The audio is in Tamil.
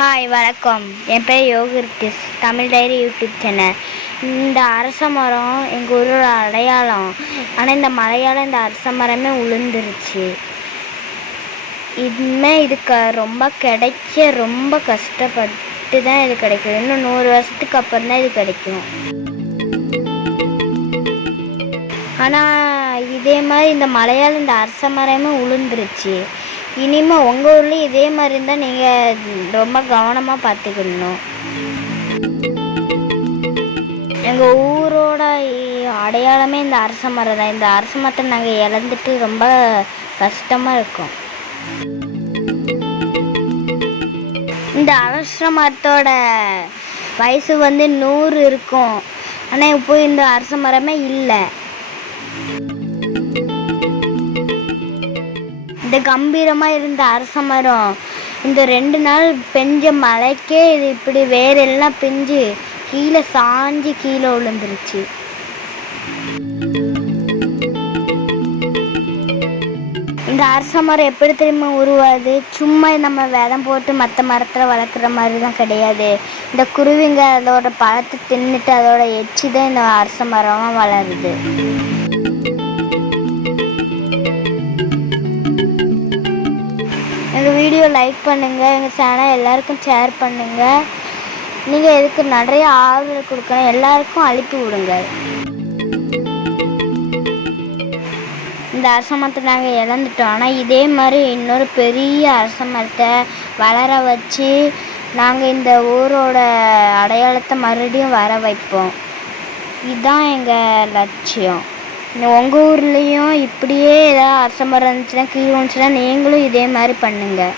ஹாய் வணக்கம். என் பேர் யோகிர்டிஸ் தமிழ் டைரி யூடியூப் சேனல். இந்த அரச மரம் எங்கள் ஊரோட அடையாளம். ஆனால் இந்த மலையால் இந்த அரச மரமே உளுந்துருச்சு. இனிமே இதுக்கு ரொம்ப கிடைக்க ரொம்ப கஷ்டப்பட்டு தான் இது கிடைக்கும் இன்னும் நூறு வருஷத்துக்கு அப்புறம் தான் இது கிடைக்கும். ஆனால் இதே மாதிரி இந்த மலையால் இந்த அரச மரமே உளுந்துருச்சு. இனிமே உங்கள் ஊர்லேயும் இதே மாதிரி இருந்தால் நீங்கள் ரொம்ப கவனமாக பார்த்துக்கணும். எங்கள் ஊரோட அடையாளமே இந்த அரச மரம் தான். இந்த அரச மரத்தை நாங்கள் இழந்துட்டு ரொம்ப கஷ்டமாக இருக்கோம். இந்த அரச மரத்தோட வயசு வந்து நூறு இருக்கும். ஆனால் இப்போ இந்த அரச மரமே இல்லை. இந்த கம்பீரமாக இருந்த அரச மரம் இந்த ரெண்டு நாள் பெஞ்ச மழைக்கே இது இப்படி வேறெல்லாம் பிஞ்சு கீழே சாஞ்சு கீழே விழுந்துருச்சு. இந்த அரச மரம் எப்படி தெரியுமா உருவாது சும்மா நம்ம விதம் போட்டு மற்ற மரத்தில் வளர்க்குற மாதிரி தான் கிடையாது. இந்த குருவிங்க அதோட பழத்தை தின்னுட்டு அதோட எச்சி தான் இந்த அரச மரமாக வளருது. வீடியோ லைக் பண்ணுங்கள் எங்கள் சேனல் எல்லாருக்கும் ஷேர் பண்ணுங்கள் நீங்கள் இதுக்கு நிறைய ஆறுதல் கொடுக்கணும். எல்லாருக்கும் அழுப்பி விடுங்க. இந்த அரச மரத்தை நாங்கள் இழந்துட்டோம். ஆனால் இதே மாதிரி இன்னொரு பெரிய அரச மரத்தை வளர வச்சு நாங்கள் இந்த ஊரோட அடையாளத்தை மறுபடியும் வர வைப்போம். இதுதான் எங்கள் லட்சியம். உங்கள் ஊர்லேயும் இப்படியே ஏதாவது அரசமரம் இருந்துச்சுன்னா கீழே இருந்துச்சுன்னா நீங்களும் இதே மாதிரி பண்ணுங்கள்